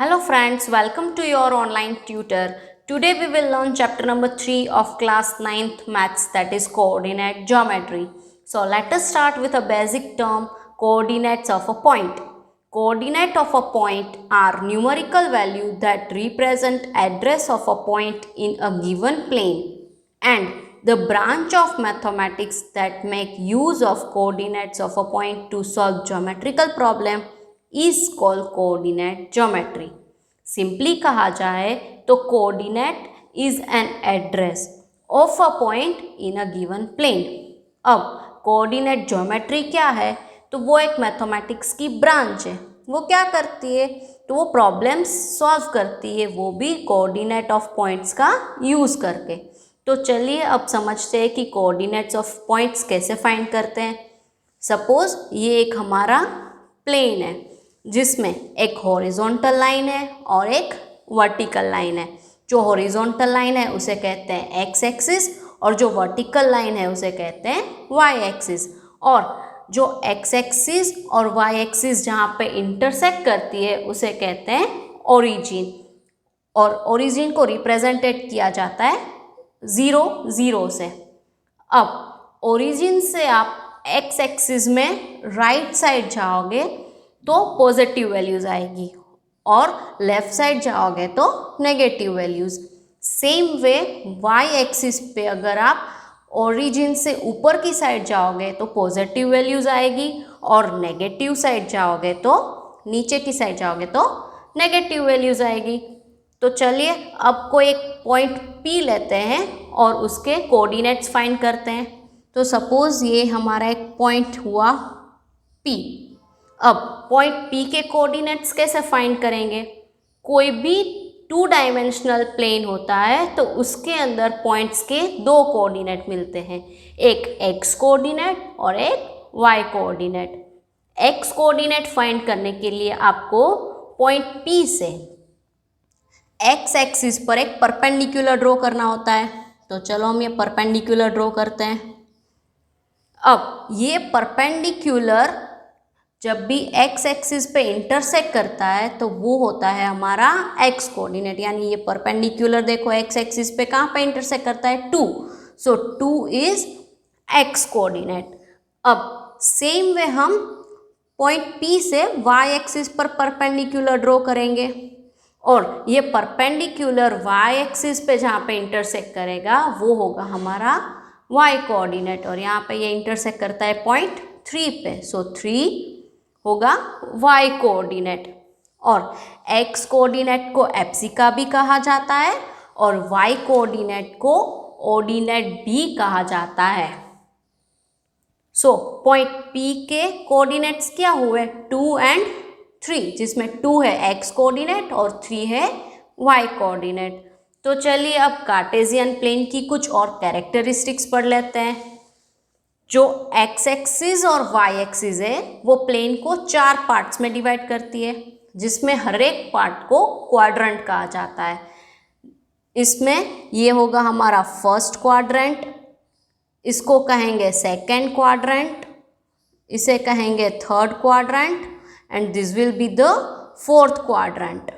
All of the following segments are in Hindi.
Hello friends, welcome to your online tutor. Today we will learn chapter number 3 of class 9th maths, that is coordinate geometry. So let us start with a basic term, coordinates of a point. Coordinate of a point are numerical value that represent address of a point in a given plane, and the branch of mathematics that make use of coordinates of a point to solve geometrical problem is called coordinate geometry. Simply कहा जाए तो coordinate is an address of a point in a given plane. अब कोऑर्डिनेट ज्योमेट्री क्या है? तो वो एक मैथमेटिक्स की ब्रांच है। वो क्या करती है? तो वो प्रॉब्लम्स सॉल्व करती है, वो भी कोऑर्डिनेट ऑफ पॉइंट्स का यूज़ करके। तो चलिए अब समझते हैं कि कोऑर्डिनेट्स ऑफ पॉइंट्स कैसे फाइंड करते हैं। सपोज ये एक हमारा प्लेन है जिसमें एक हॉरिजॉन्टल लाइन है और एक वर्टिकल लाइन है। जो हॉरिजॉन्टल लाइन है उसे कहते हैं एक्स एक्सिस और जो वर्टिकल लाइन है उसे कहते हैं वाई एक्सिस। और जो एक्स एक्सिस और वाई एक्सिस जहाँ पे इंटरसेक्ट करती है उसे कहते हैं ओरिजिन, और ओरिजिन को रिप्रेजेंटेड किया जाता है 0 0 से। अब ओरिजिन से आप एक्स एक्सिस में राइट साइड जाओगे तो पॉजिटिव वैल्यूज़ आएगी और लेफ्ट साइड जाओगे तो negative values. Same way Y axis पे अगर आप ओरिजिन से ऊपर की साइड जाओगे तो पॉजिटिव वैल्यूज़ आएगी और नेगेटिव साइड जाओगे तो नीचे की साइड जाओगे तो नेगेटिव वैल्यूज़ आएगी। तो चलिए अब कोई एक पॉइंट P लेते हैं और उसके कोऑर्डिनेट्स फाइंड करते हैं। तो सपोज़ ये हमारा एक पॉइंट हुआ P। अब पॉइंट P के कोऑर्डिनेट्स कैसे फाइंड करेंगे? कोई भी 2 डायमेंशनल प्लेन होता है तो उसके अंदर पॉइंट्स के 2 कोऑर्डिनेट मिलते हैं, एक x कोऑर्डिनेट और एक y coordinate. x coordinate find करने के लिए आपको पॉइंट P से x एक्सिस पर एक परपेंडिकुलर ड्रॉ करना होता है। तो चलो हम ये परपेंडिकुलर ड्रॉ करते हैं। अब ये परपेंडिकुलर जब भी x एक्सिस पे इंटरसेक्ट करता है तो वो होता है हमारा x कोऑर्डिनेट, यानी ये परपेंडिकुलर देखो x एक्सिस पे कहाँ पे इंटरसेक्ट करता है? 2, सो 2 इज x कोऑर्डिनेट। अब सेम वे हम पॉइंट P से y एक्सिस पर परपेंडिकुलर ड्रॉ करेंगे और ये परपेंडिकुलर y एक्सिस पे जहाँ पे इंटरसेक्ट करेगा वो होगा हमारा y कोऑर्डिनेट, और यहाँ पे ये इंटरसेक्ट करता है पॉइंट 3 पे, सो 3 होगा y कोऑर्डिनेट। और x कोऑर्डिनेट को एप्सिका भी कहा जाता है और y कोऑर्डिनेट को ऑर्डिनेट भी कहा जाता है। सो पॉइंट P के कोऑर्डिनेट्स क्या हुए? 2 एंड 3, जिसमें 2 है x कोऑर्डिनेट और 3 है y कोऑर्डिनेट। तो चलिए अब कार्टेशियन प्लेन की कुछ और कैरेक्टरिस्टिक्स पढ़ लेते हैं। जो x एक्सिस और y एक्सिस है वो प्लेन को 4 पार्ट्स में डिवाइड करती है, जिसमें हर एक पार्ट को क्वाड्रेंट कहा जाता है। इसमें ये होगा हमारा फर्स्ट क्वाड्रेंट, इसको कहेंगे सेकंड क्वाड्रेंट, इसे कहेंगे third quadrant and this will be the fourth quadrant.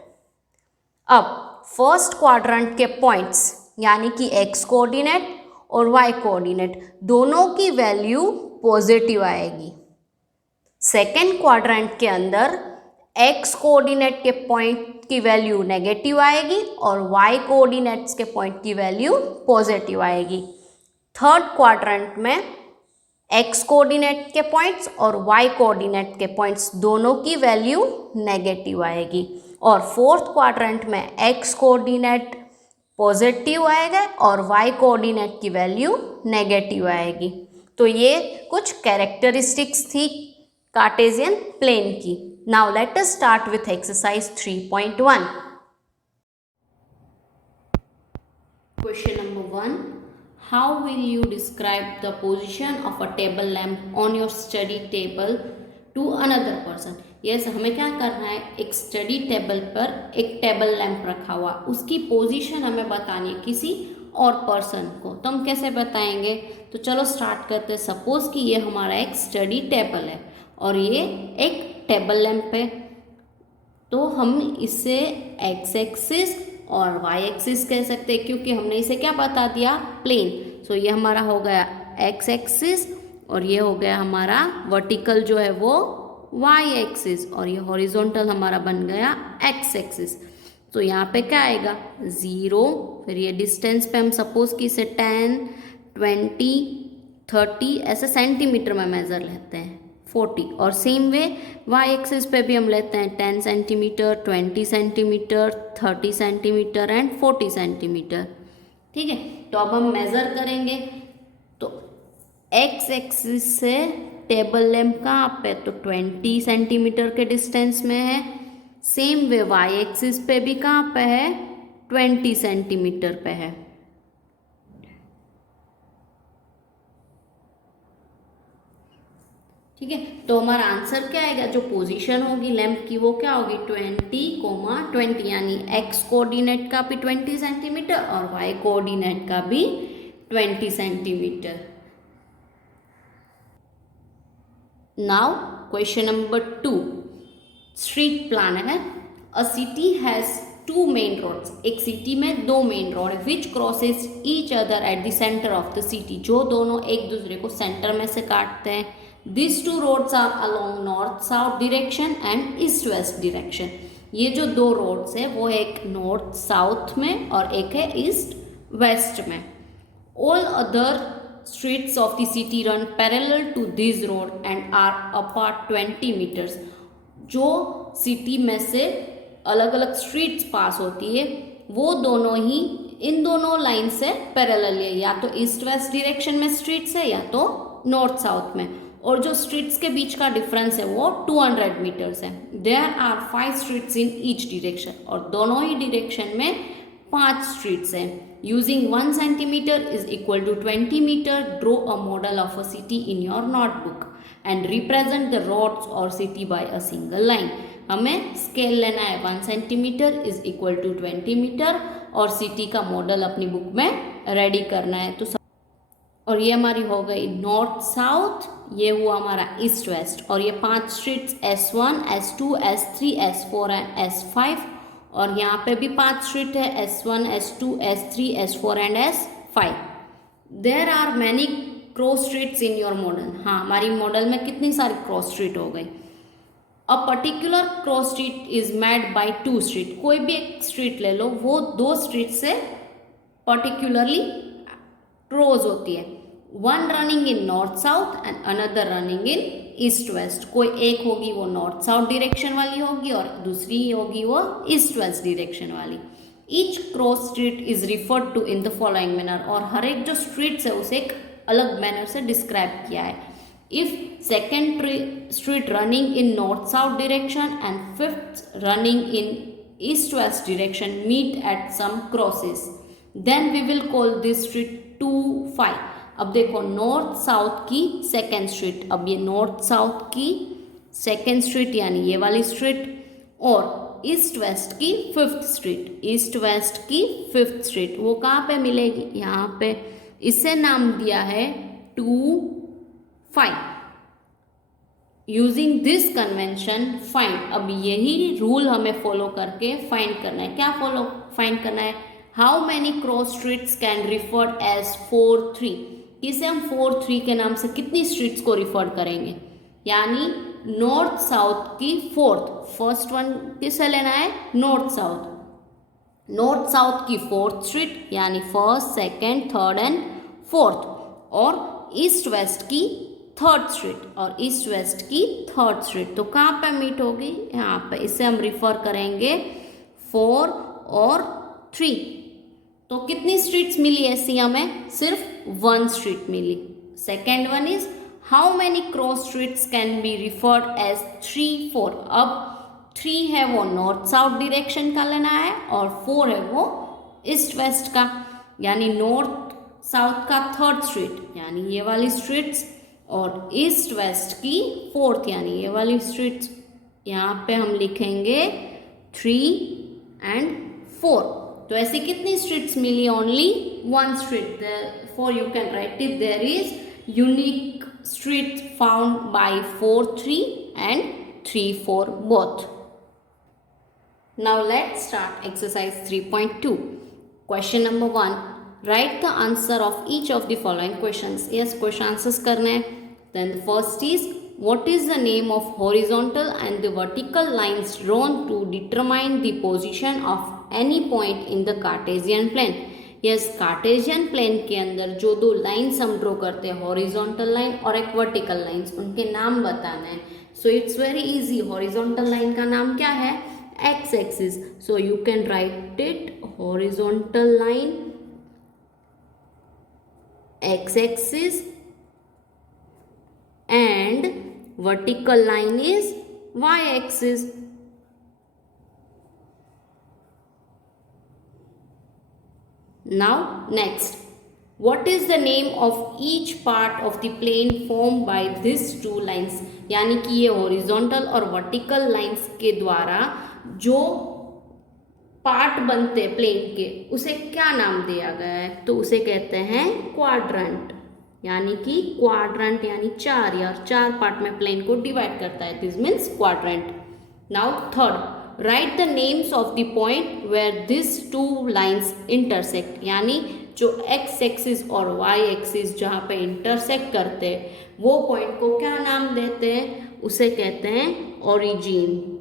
अब फर्स्ट क्वाड्रेंट के पॉइंट्स यानी कि x कोऑर्डिनेट और y कोऑर्डिनेट दोनों की वैल्यू पॉजिटिव आएगी। सेकेंड क्वाड्रेंट के अंदर x कोऑर्डिनेट के पॉइंट की वैल्यू नेगेटिव आएगी और y कोऑर्डिनेट्स के पॉइंट की वैल्यू पॉजिटिव आएगी। थर्ड क्वाड्रेंट में x कोऑर्डिनेट के पॉइंट्स और y कोऑर्डिनेट के पॉइंट्स दोनों की वैल्यू नेगेटिव आएगी। और फोर्थ क्वाड्रेंट में x कोऑर्डिनेट पॉजिटिव आएगा और y कोऑर्डिनेट की वैल्यू नेगेटिव आएगी। तो ये कुछ कैरेक्टरिस्टिक्स थी कार्टेशियन प्लेन की। Now let us start with exercise 3.1। Question number 1, how will you describe the position of a table lamp on your study table to another person. Yes, हमें क्या करना है, एक स्टडी टेबल पर एक टेबल लैंप रखा हुआ, उसकी पोजीशन हमें बतानी है किसी और पर्सन को। तो हम कैसे बताएंगे? तो चलो स्टार्ट करते हैं। सपोज कि ये हमारा एक स्टडी टेबल है और ये एक टेबल लैंप है। तो हम इसे एक्स एक्सिस और वाई एक्सिस कह सकते हैं, क्योंकि हमने इसे क्या बता दिया, प्लेन। सो ये हमारा हो गया एक्स एक्सिस और ये हो गया हमारा वर्टिकल जो है वो वाई एक्सिस, और ये हॉरिजॉन्टल हमारा बन गया एक्स एक्सिस। तो यहाँ पे क्या आएगा 0, फिर ये डिस्टेंस पे हम सपोज कि इसे 10, 20, 30 ऐसे सेंटीमीटर में मेजर लेते हैं, 40। और सेम वे वाई एक्सिस पे भी हम लेते हैं 10 centimetre, 20 centimetre, 30 centimetre and 40 centimetre. ठीक है, तो अब हम मेजर करेंगे। तो एक्स एक्सिस से टेबल लैम्प कहाँ पे, तो 20 सेंटीमीटर के डिस्टेंस में है। सेम वे वाई एक्सिस पे भी कहाँ पे है, 20 सेंटीमीटर पे है। ठीक है, तो हमारा आंसर क्या आएगा, जो पोजीशन होगी लैंप की वो क्या होगी 20, 20, यानी एक्स कोऑर्डिनेट का भी 20 सेंटीमीटर और वाई कोऑर्डिनेट का भी 20 centimetre. Now question number 2, street plan है। A city has 2 main roads, एक सिटी में 2 मेन रोड है, which crosses each other at the centre of the city, जो दोनों एक दूसरे को सेंटर में से काटते हैं। These 2 roads are along north south direction and east west direction. ये जो 2 रोड्स है वो एक नॉर्थ साउथ में और एक है ईस्ट वेस्ट में। All other streets of the city run parallel to this road and are apart 20 meters. जो सिटी में से अलग अलग स्ट्रीट्स पास होती है वो दोनों ही इन दोनों लाइन से पैरेलल है, या तो ईस्ट वेस्ट डायरेक्शन में स्ट्रीट्स है या तो नॉर्थ साउथ में। और जो स्ट्रीट्स के बीच का डिफरेंस है वो 200 मीटर्स है। There are 5 streets in each direction, और दोनों ही डायरेक्शन में 5 स्ट्रीट्स हैं। Using 1 centimetre is equal to 20 metre, draw a model of a city in your notebook and represent the roads और city by a single line. हमें स्केल लेना है 1 centimetre is equal to 20 metre और सिटी का मॉडल अपनी बुक में रेडी करना है। तो और ये हमारी हो गई नॉर्थ साउथ, ये हुआ हमारा ईस्ट वेस्ट, और ये 5 streets S1, S2, S3, S4 and S5, और यहाँ पे भी 5 स्ट्रीट है S1, S2, S3, S4 and S5। There are many cross streets in your model. हाँ, हमारी मॉडल में कितनी सारी क्रॉस स्ट्रीट हो गई। A particular cross street is made by 2 street, कोई भी एक स्ट्रीट ले लो वो 2 स्ट्रीट से पर्टिकुलरली क्रॉस होती है। One running in north south and another running in east waste, कोई एक होगी वो नॉर्थ साउथ डायरेक्शन वाली होगी और दूसरी होगी वो ईस्ट वेस्ट डायरेक्शन वाली। Each cross street is referred to in the following manner, और हर एक जो स्ट्रीट्स है उसे एक अलग मैनर से डिस्क्राइब किया है। If second street running in north south direction and fifth running in east west direction meet at some crosses, then we will call this street 2, 5। अब देखो नॉर्थ साउथ की सेकेंड स्ट्रीट, अब ये नॉर्थ साउथ की सेकेंड स्ट्रीट यानी ये वाली स्ट्रीट, और ईस्ट वेस्ट की 5th स्ट्रीट, ईस्ट वेस्ट की 5th स्ट्रीट वो कहाँ पे मिलेगी, यहाँ पे। इसे नाम दिया है 2, 5। यूजिंग दिस कन्वेंशन फाइंड, अब यही रूल हमें फॉलो करके फाइंड करना है। क्या फाइंड करना है, how many cross streets can referred as 4, 3। इसे हम 4, 3 के नाम से कितनी स्ट्रीट्स को रिफर करेंगे, यानी नॉर्थ साउथ की 4th, फर्स्ट वन किसे लेना है, नॉर्थ साउथ। नॉर्थ साउथ की 4th स्ट्रीट यानी 1st, 2nd, 3rd and 4th, और ईस्ट वेस्ट की 3rd स्ट्रीट और ईस्ट वेस्ट की 3rd स्ट्रीट। तो कहाँ पे मीट होगी, यहाँ पे। इसे हम रिफर करेंगे 4 और 3। तो कितनी स्ट्रीट्स मिली ऐसी हमें, सिर्फ 1 स्ट्रीट मिली। Second one is how many cross streets can be referred as 3, 4। अब 3 है वो नॉर्थ साउथ डायरेक्शन का लेना है और 4 है वो ईस्ट वेस्ट का, यानी नॉर्थ साउथ का 3rd स्ट्रीट यानी ये वाली स्ट्रीट्स, और ईस्ट वेस्ट की 4th यानी ये वाली स्ट्रीट्स। यहाँ पे हम लिखेंगे 3 एंड 4। तो ऐसी कितनी स्ट्रीट्स मिली, only 1 street. For you can write it, there is unique street found by 4, 3 and 3, 4 both. Now let's start exercise 3.2. Question number 1. Write the answer of each of the following questions. Yes, question answers करने हैं. Then the first is, what is the name of horizontal and the vertical lines drawn to determine the position of any point in the Cartesian plane? Yes, Cartesian plane के अंदर जो दो लाइन्स हम ड्रॉ करते हैं, horizontal line और एक vertical lines, उनके नाम बताना है. So it's very easy. Horizontal line का नाम क्या है? X-axis. So you can write it horizontal line, X-axis, and vertical line is Y-axis. Now next, what is the name of each part of the plane formed by these two lines? यानी कि ये horizontal और vertical lines के द्वारा जो पार्ट बनते हैं प्लेन के, उसे क्या नाम दिया गया है? तो उसे कहते हैं क्वाड्रेंट. यानी कि क्वाड्रेंट यानी चार, या चार पार्ट में प्लेन को डिवाइड करता है. This means quadrant. Now third, write the names of the point where this two lines intersect. यानी जो एक्स एक्सिस और वाई एक्सिस जहाँ पे इंटरसेक्ट करते हैं, वो पॉइंट को क्या नाम देते हैं? उसे कहते हैं origin.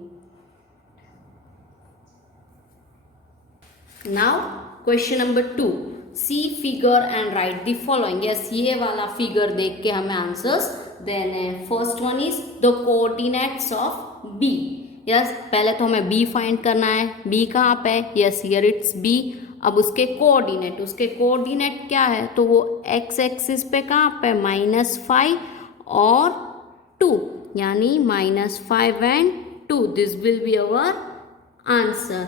Now question number 2. See figure and write the following. Yes, ये वाला फिगर देख के हमें आंसर्स देने हैं. First one is the coordinates of B. Yes, पहले तो हमें B फाइंड करना है. B कहाँ पे? Yes, here it's B. अब उसके कोऑर्डिनेट क्या है? तो वो एक्स एक्सिस पे कहाँ पे? -5 और 2, यानी -5 and 2. This will be our answer.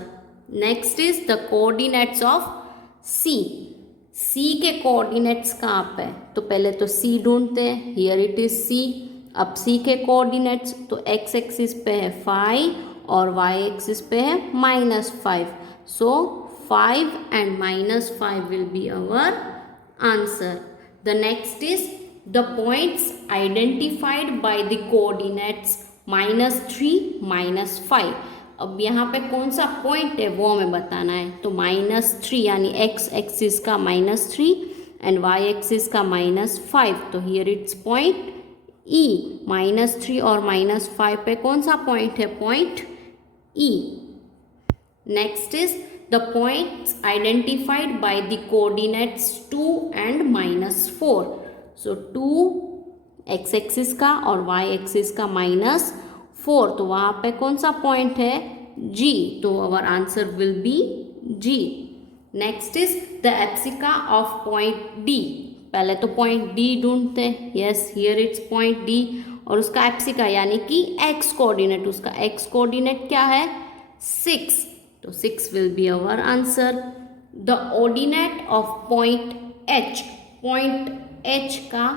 Next is the coordinates of C. C के कोऑर्डिनेट्स कहाँ पे? तो पहले तो C ढूंढते हैं. Here it is C. अब C के कोऑर्डिनेट्स तो x एक्सिस पे है 5 और y एक्सिस पे है -5. सो 5 and -5 will be our answer. The next is the points identified by the coordinates -3, -5. अब यहाँ पे कौन सा पॉइंट है वो हमें बताना है. तो -3 यानी x एक्सिस का -3 एंड y एक्सिस का -5. तो हियर इट्स पॉइंट E. -3 और -5 पे कौन सा पॉइंट है? Point E. Next is the points identified by the coordinates 2 and -4. So 2 x axis का और y एक्सिस का -4. तो वहाँ पे कौन सा पॉइंट है? G. तो our answer will be G. Next is the abscissa of point D. पहले तो पॉइंट D ढूंढते हैं. Yes, here it's point D और उसका एप्सिका यानी कि x कोऑर्डिनेट. उसका x कोऑर्डिनेट क्या है? 6. तो 6 will be our answer. The ordinate of point H. Point H का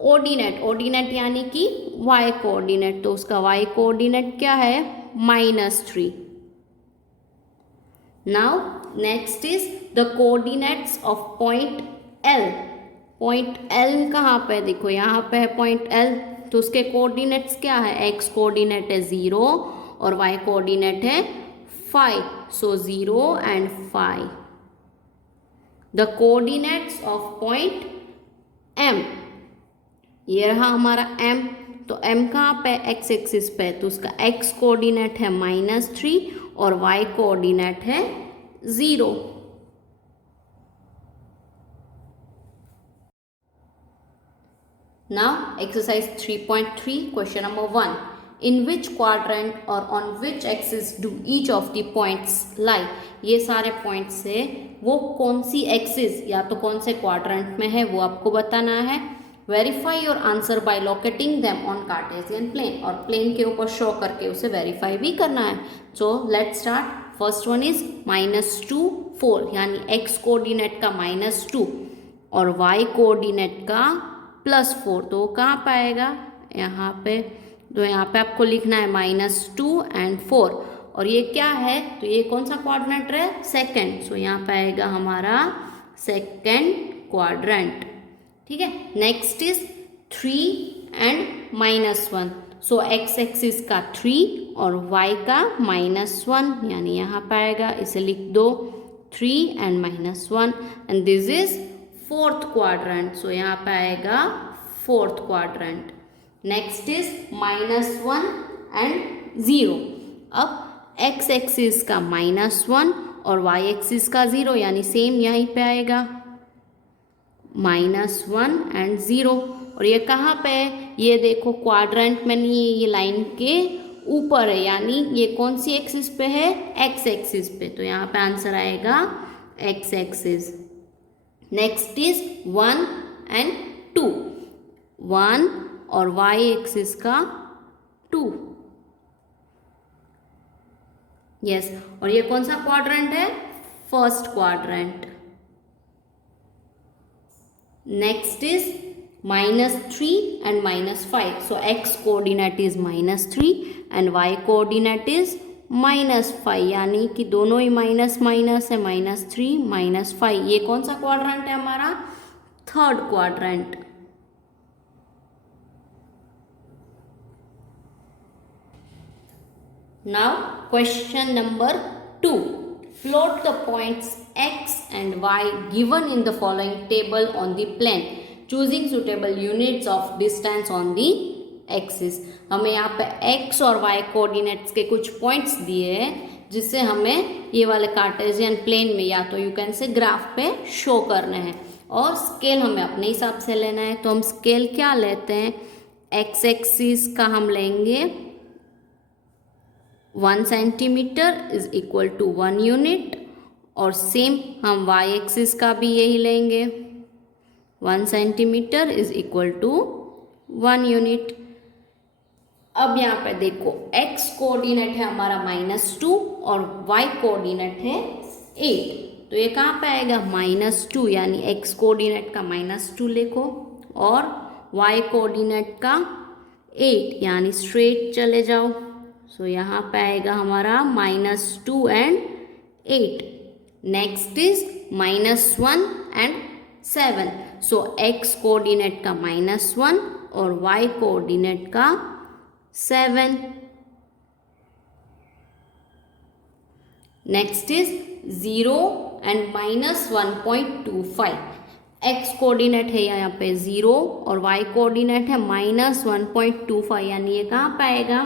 ऑर्डिनेट यानी कि y कोऑर्डिनेट. तो उसका y कोऑर्डिनेट क्या है? -3. Now next is the coordinates of point L. Point L कहाँ पे? देखो यहाँ पे है पॉइंट L. तो उसके कोऑर्डिनेट्स क्या है? x कोऑर्डिनेट है 0 और y कोऑर्डिनेट है 5. सो 0 and 5. The coordinates of point M. ये रहा हमारा M. तो M कहाँ पे? x एक्सिस पे. तो उसका x कोऑर्डिनेट है -3 और y कोऑर्डिनेट है 0. Now exercise 3.3 question number 1. In which quadrant और on which axis do each of the points lie. ये सारे पॉइंट्स से वो कौन सी एक्सिस या तो कौन से क्वाड्रेंट में है वो आपको बताना है. Verify your answer by locating them on Cartesian plane. और प्लेन के ऊपर शो करके उसे वेरीफाई भी करना है. So let's start. First one is -2, 4 यानी x कोऑर्डिनेट का -2 और y कोऑर्डिनेट का +4. तो कहाँ पाएगा? यहाँ पे. तो यहाँ पे आपको लिखना है -2 and 4. और ये क्या है? तो ये कौन सा क्वाड्रेंट है? सेकेंड. सो यहाँ पे आएगा हमारा सेकेंड क्वाड्रेंट. ठीक है. Next is 3 and -1. So x axis का 3 और वाई का -1, यानी यहाँ पे आएगा, इसे लिख दो 3 and -1 and this is fourth quadrant. So यहाँ पे आएगा fourth quadrant. Next is -1 and 0. अब एक्स एक्सिस का -1 और वाई एक्सिस का 0, यानी सेम यहीं पे आएगा -1 एंड 0. और ये कहाँ पे है, ये देखो क्वाड्रेंट में नहीं है, ये लाइन के ऊपर है, यानी ये कौन सी एक्सिस पे है, एक्स एक्सिस पे. तो यहाँ पे आंसर आएगा x axis. Next is 1 and 2. 1 और वाई एक्सिस का 2. यस, और ये कौन सा क्वाड्रेंट है, first quadrant. Next is -3 and -5. So x coordinate is -3 and y coordinate is -5, यानी कि दोनों ही माइनस माइनस है, -3 -5. ये कौन सा क्वाड्रेंट है हमारा, third quadrant. Now question number 2. Plot the points x and y given in the following table on the plane, choosing suitable units of distance on the axis. हमें यहाँ पे x और y कोऑर्डिनेट्स के कुछ पॉइंट्स दिए हैं जिससे हमें ये वाले कार्टेशियन प्लेन में या तो यू कैन से ग्राफ पे शो करने हैं, और स्केल हमें अपने हिसाब से लेना है. तो हम स्केल क्या लेते हैं, x एक्सिस का हम लेंगे 1 centimetre is equal to 1 unit, और सेम हम y एक्सिस का भी यही लेंगे, 1 centimetre is equal to 1 unit. अब यहाँ पे देखो x कोऑर्डिनेट है हमारा -2 और y कोऑर्डिनेट है 8. तो ये कहाँ पे आएगा, -2, यानी x कोऑर्डिनेट का -2 लिखो और y कोऑर्डिनेट का 8, यानी स्ट्रेट चले जाओ. सो यहाँ पे आएगा हमारा -2 and 8. Next is -1 and 7. So x coordinate का -1 और y कोऑर्डिनेट का 7. Next is 0 and -1.25. x coordinate है यहाँ पे 0 और y कोऑर्डिनेट है -1.25, यानी ये कहाँ पे आएगा,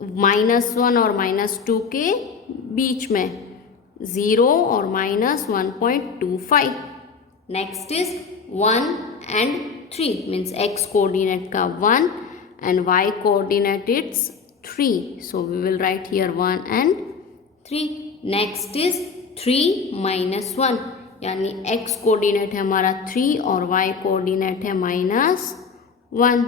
-1 और -2 के बीच में, 0 और -1.25. Next is 1 and 3, means x coordinate का 1 and y coordinate it's 3. So we will write here 1 and 3. Next is 3 minus 1, यानी x कोऑर्डिनेट है हमारा 3 और y कोऑर्डिनेट है -1.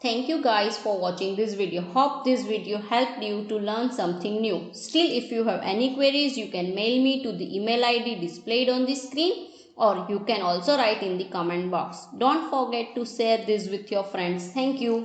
Thank you guys for watching this video. Hope this video helped you to learn something new. Still, if you have any queries, you can mail me to the email ID displayed on the screen, or you can also write in the comment box. Don't forget to share this with your friends. Thank you.